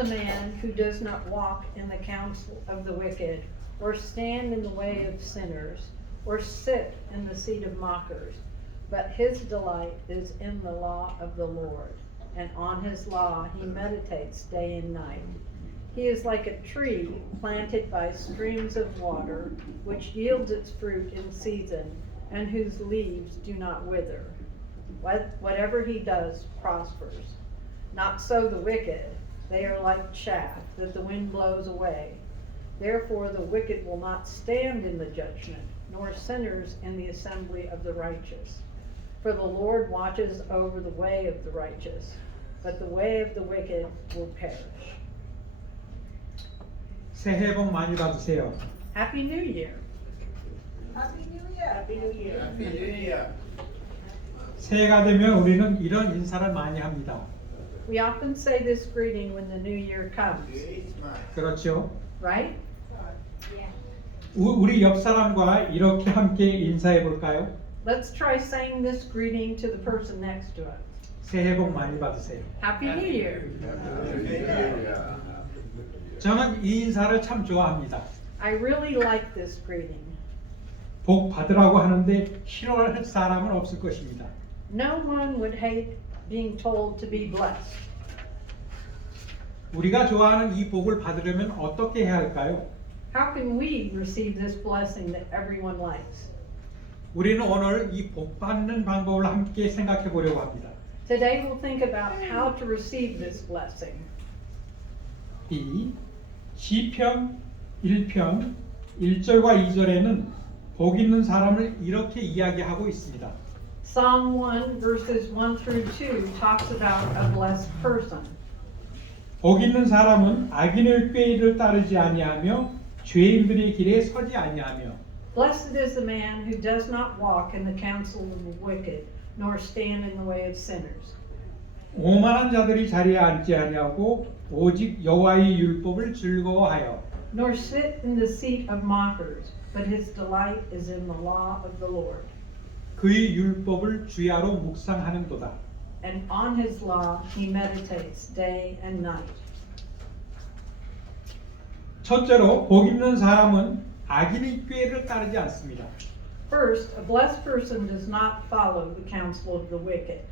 a man who does not walk in the counsel of the wicked, or stand in the way of sinners, or sit in the seat of mockers. But his delight is in the law of the Lord, and on his law he meditates day and night. He is like a tree planted by streams of water, which yields its fruit in season, and whose leaves do not wither. Whatever he does prospers. Not so the wicked. They are like chaff that the wind blows away. Therefore the wicked will not stand in the judgment, nor sinners in the assembly of the righteous. For the Lord watches over the way of the righteous, but the way of the wicked will perish. 새해 복 많이 받으세요. Happy New Year. Happy New Year. Happy New Year. Happy New Year. 새해가 되면 우리는 이런 인사를 많이 합니다. We often say this greeting when the new year comes, Christmas. 그렇죠? right? 우리 옆 사람과 이렇게 함께 인사해 볼까요? Let's try saying this greeting to the person next to us. 새해 복 많이 받으세요. Happy New Year. Happy New Year. 저는 이 인사를 참 좋아합니다. I really like this greeting. 복 받으라고 하는데 싫어할 사람은 없을 것입니다. No one would hate being told to be blessed. 우리가 좋아하는 이 복을 받으려면 어떻게 해야 할까요? How can we receive this blessing that everyone likes? 우리는 오늘 이 복 받는 방법을 함께 생각해 보려고 합니다. Today we'll think about how to receive this blessing. 이 시편 1편 1절과 2절에는 복 있는 사람을 이렇게 이야기하고 있습니다. Psalm 1 verses 1 through 2 talks about a blessed person. 복 있는 사람은 악인의 꾀를 따르지 아니하며 죄인들의 길에 서지 아니하며 Blessed is the man who does not walk in the counsel of the wicked, nor stand in the way of sinners. 오만한 자들이 자리에 앉지 아니하고 오직 여호와의 율법을 즐거워하여 Nor sit in the seat of mockers, but his delight is in the law of the Lord. 그의 율법을 주야로 묵상하는도다. And on his law he meditates day and night. 첫째로 복 있는 사람은 악인의 꾀를 따르지 않습니다. First, a blessed person does not follow the counsel of the wicked.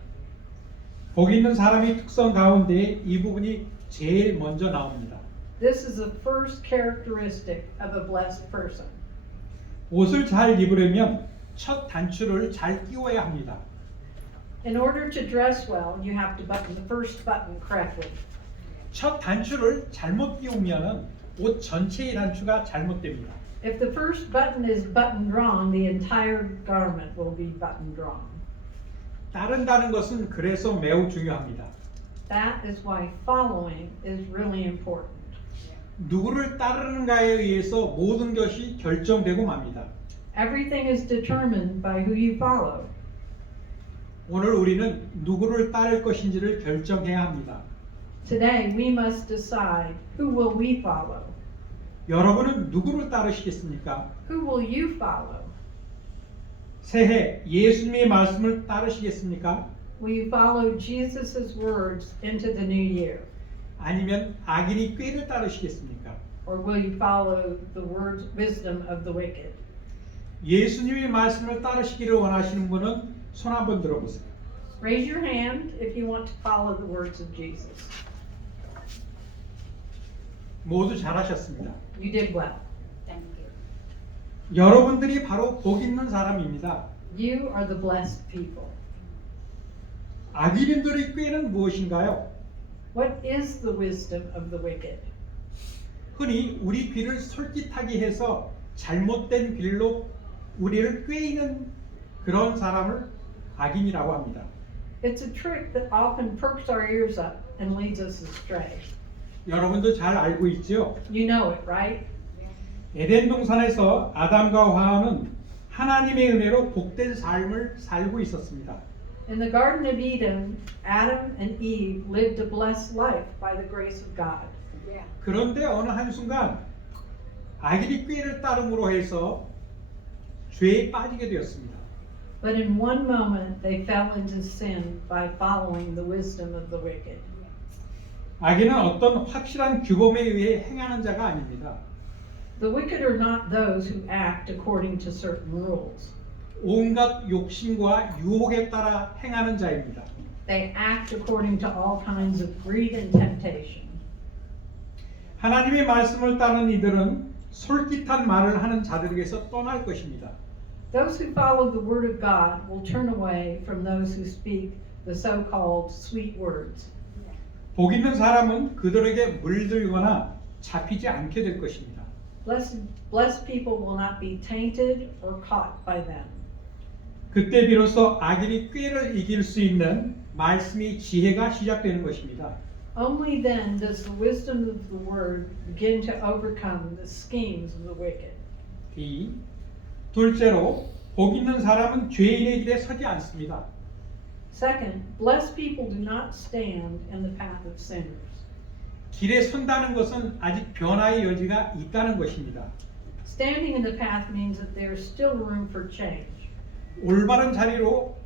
복 있는 사람의 특성 가운데 이 부분이 제일 먼저 나옵니다. This is the first characteristic of a blessed person. 옷을 잘 입으려면 첫 단추를 잘 끼워야 합니다. In order to dress well, you have to button the first button correctly. 첫 단추를 잘못 끼우면 옷 전체의 단추가 잘못됩니다. If the first button is buttoned wrong, the entire garment will be buttoned wrong. 따른다는 것은 그래서 매우 중요합니다. That is why following is really important. 누구를 따르는가에 의해서 모든 것이 결정되고 맙니다. Everything is determined by who you follow. 오늘 우리는 누구를 따를 것인지를 결정해야 합니다. Today we must decide who will we follow. 여러분은 누구를 따르시겠습니까? Who will you follow? 새해 예수님의 말씀을 따르시겠습니까? Will you follow Jesus' words into the new year? 아니면 악인의 꾀를 따르시겠습니까? Or will you follow the words, wisdom of the wicked? 예수님의 말씀을 따르시기를 원하시는 분은 손 한번 들어보세요. Raise your hand if you want to follow the words of Jesus. 모두 잘하셨습니다. You did well. Thank you. 여러분들이 바로 복 있는 사람입니다. You are the blessed people. 악인들의 꾀는 무엇인가요? What is the wisdom of the wicked? 흔히 우리 귀를 솔깃하게 해서 잘못된 길로 우리를 꾀이는 그런 사람을 악인이라고 합니다. It's a trick that often perks our ears up and leads us astray. 여러분도 잘 알고 있죠? You know it, right? 에덴 동산에서 아담과 하와는 하나님의 은혜로 복된 삶을 살고 있었습니다. In the Garden of Eden, Adam and Eve lived a blessed life by the grace of God. Yeah. 그런데 어느 한순간 악인의 꾀를 따름으로 해서 죄에 빠지게 되었습니다. But in one moment they fell into sin by following the wisdom of the wicked. 악인은 어떤 확실한 규범에 의해 행하는 자가 아닙니다. The wicked are not those who act according to certain rules. 온갖 욕심과 유혹에 따라 행하는 자입니다. They act according to all kinds of greed and temptation. 하나님의 말씀을 따르는 이들은 솔깃한 말을 하는 자들에게서 떠날 것입니다. Those who follow the word of God will turn away from those who speak the so-called sweet words. 복 있는 사람은 그들에게 물들거나 잡히지 않게 될 것입니다. Blessed people will not be tainted or caught by them. 그때 비로소 악인이 꾀를 이길 수 있는 말씀의 지혜가 시작되는 것입니다. Only then does the wisdom of the word begin to overcome the schemes of the wicked. D. 둘째로 복 있는 사람은 죄인의 길에 서지 않습니다. Second, blessed people do not stand in the path of sinners. 길에 선다는 것은 아직 변화의 여지가 있다는 것입니다. Standing in the path means that there is still room for change. 올바른 자리로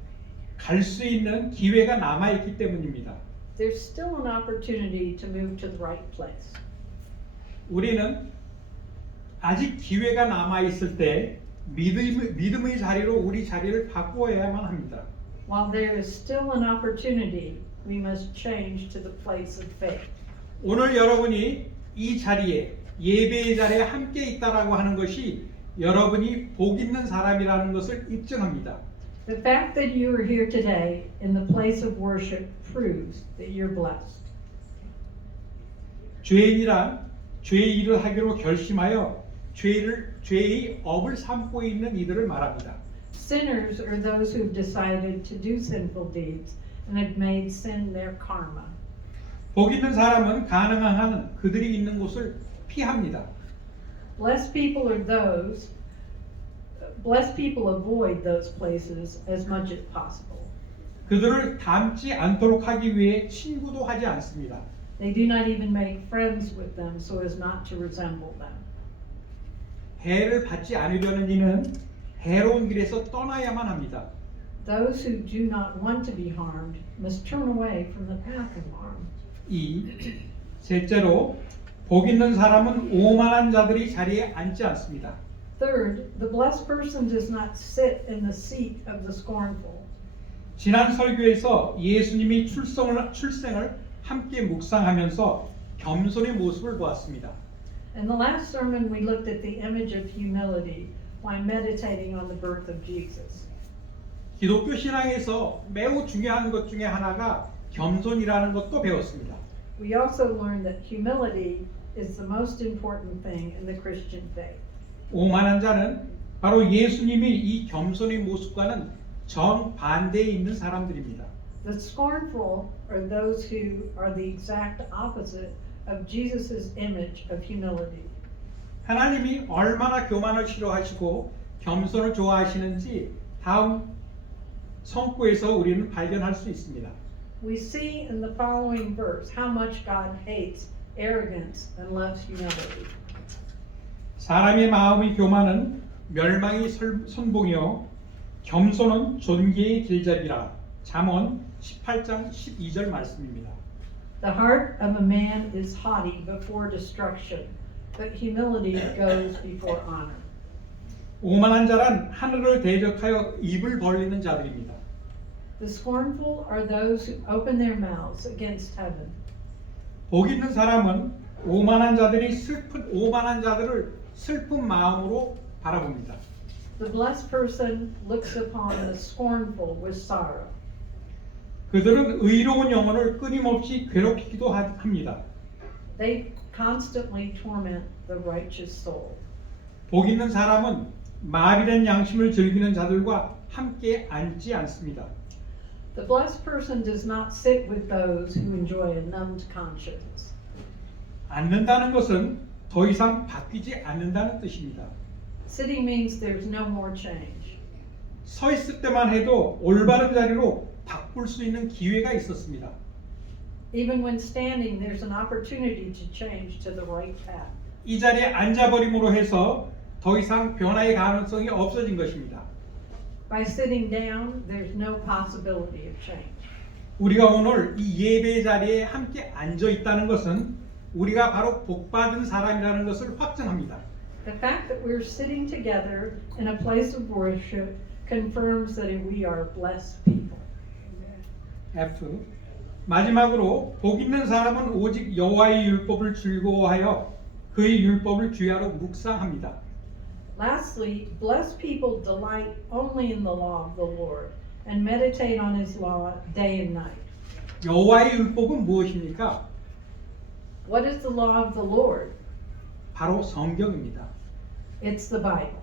갈 수 있는 기회가 남아 있기 때문입니다. There's still an opportunity to move to the right place. 우리는 아직 기회가 남아 있을 때 믿음의 자리로 우리 자리를 바꾸어야만 합니다. While there is still an opportunity, we must change to the place of faith. 오늘 여러분이 이 자리에 예배의 자리에 함께 있다라고 하는 것이 여러분이 복 있는 사람이라는 것을 입증합니다. The fact that you are here today in the place of worship proves that you're blessed. 죄인이란 죄의 일을 하기로 결심하여 죄의 업을 삼고 있는 이들을 말합니다. Sinners are those who've decided to do sinful deeds and have made sin their karma. 복 있는 사람은 가능한 한 그들이 있는 곳을 피합니다. Blessed people avoid those places as much as possible. 그들을 닮지 않도록 하기 위해 친구도 하지 않습니다. They do not even make friends with them so as not to resemble them. 해를 받지 않으려는 이는 해로운 길에서 떠나야만 합니다. Those who do not want to be harmed must turn away from the path of harm. 셋째로 복 있는 사람은 오만한 자들이 자리에 앉지 않습니다. Third, the blessed person does not sit in the seat of the scornful. 지난 설교에서 예수님이 출생을 함께 묵상하면서 겸손의 모습을 보았습니다. In the last sermon, we looked at the image of humility while meditating on the birth of Jesus. 기독교 신앙에서 매우 중요한 것 중에 하나가 겸손이라는 것도 배웠습니다. We also learned that humility is the most important thing in the Christian faith. 오만한 자는 바로 예수님이 이 겸손의 모습과는 정반대에 있는 사람들입니다. The scornful are those who are the exact opposite of Jesus' image of humility. 하나님이 얼마나 교만을 싫어하시고 겸손을 좋아하시는지 다음 성구에서 우리는 발견할 수 있습니다. We see in the following verse how much God hates arrogance and loves humility. 사람의 마음의 교만은 멸망의 선봉이요 겸손은 존귀의 길잡이라. 잠언 18장 12절 말씀입니다. The heart of a man is haughty before destruction, but humility goes before honor. 오만한 자란 하늘을 대적하여 입을 벌리는 자들입니다. The scornful are those who open their mouths against heaven. 복 있는 사람은 오만한 자들을 슬픈 마음으로 바라봅니다. The blessed person looks upon the scornful with sorrow. 그들은 의로운 영혼을 끊임없이 괴롭히기도 합니다. They constantly torment the righteous soul. 복 있는 사람은 마비된 양심을 즐기는 자들과 함께 앉지 않습니다. The blessed person does not sit with those who enjoy a numbed conscience. 앉는다는 것은 더 이상 바뀌지 않는다는 뜻입니다. Sitting means there's no more change. 서 있을 때만 해도 올바른 자리로 바꿀 수 있는 기회가 있었습니다. Even when standing, there's an opportunity to change to the right path. 이 자리에 앉아버림으로 해서 더 이상 변화의 가능성이 없어진 것입니다. By sitting down, there's no possibility of change. 우리가 오늘 이 예배 자리에 함께 앉아 있다는 것은 우리가 바로 복받은 사람이라는 것을 확증합니다. The fact that we're sitting together in a place of worship confirms that we are blessed people. F. 마지막으로 복 있는 사람은 오직 여호와의 율법을 즐거워하여 그의 율법을 주야로 묵상합니다. Lastly, blessed people delight only in the law of the Lord and meditate on his law day and night. 여호와의 율법은 무엇입니까? What is the law of the Lord? 바로 성경입니다. It's the Bible.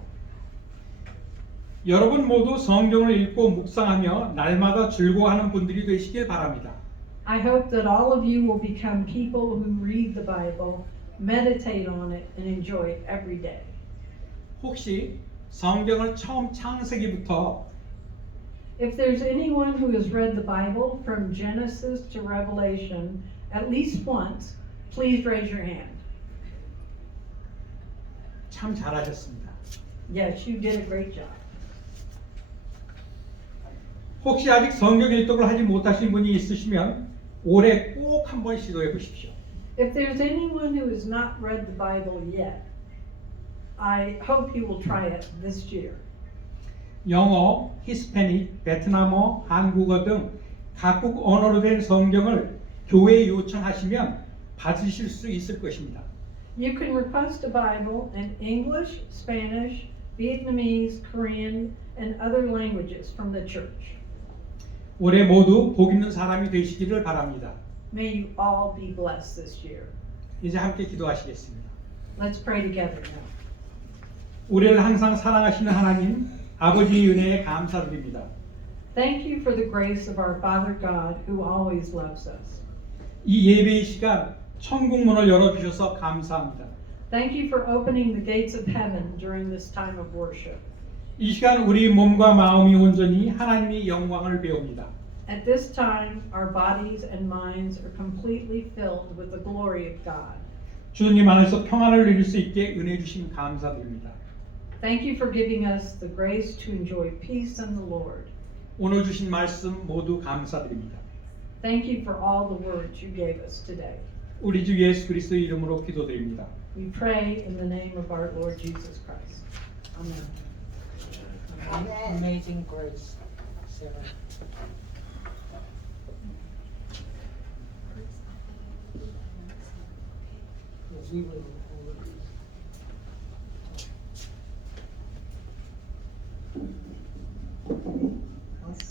여러분 모두 성경을 읽고 묵상하며 날마다 즐거워하는 분들이 되시길 바랍니다. I hope that all of you will become people who read the Bible, meditate on it, and enjoy it every day. 혹시 성경을 처음 창세기부터 If there's anyone who has read the Bible from Genesis to Revelation at least once, please raise your hand. 참 잘하셨습니다. Yes, you did a great job. 혹시 아직 성경 일독을 하지 못하신 분이 있으시면 올해 꼭 한번 시도해 보십시오. If there's anyone who has not read the Bible yet, I hope you will try it this year. 영어, 히스패닉, 베트남어, 한국어 등 각국 언어로 된 성경을 교회에 요청하시면 받으실 수 있을 것입니다. You can request a Bible in English, Spanish, Vietnamese, Korean, and other languages from the church. 올해 모두 복 있는 사람이 되시기를 바랍니다. May you all be blessed this year. 이제 함께 기도하시겠습니다. Let's pray together now. 우리를 항상 사랑하시는 하나님, 아버지의 은혜에 감사드립니다. Thank you for the grace of our Father God who always loves us. 이 예배의 시간 천국 문을 열어주셔서 감사합니다. Thank you for opening the gates of heaven during this time of worship. 이 시간 우리 몸과 마음이 온전히 하나님의 영광을 배웁니다. At this time, our bodies and minds are completely filled with the glory of God. 주님 안에서 평안을 누릴 수 있게 은혜 주심 감사드립니다. Thank you for giving us the grace to enjoy peace in the Lord. 오늘 주신 말씀 모두 감사드립니다. Thank you for all the words you gave us today. 우리 주 예수 그리스도의 이름으로 기도드립니다. We pray in the name of our Lord Jesus Christ. Amen. Amazing Grace. 7. We will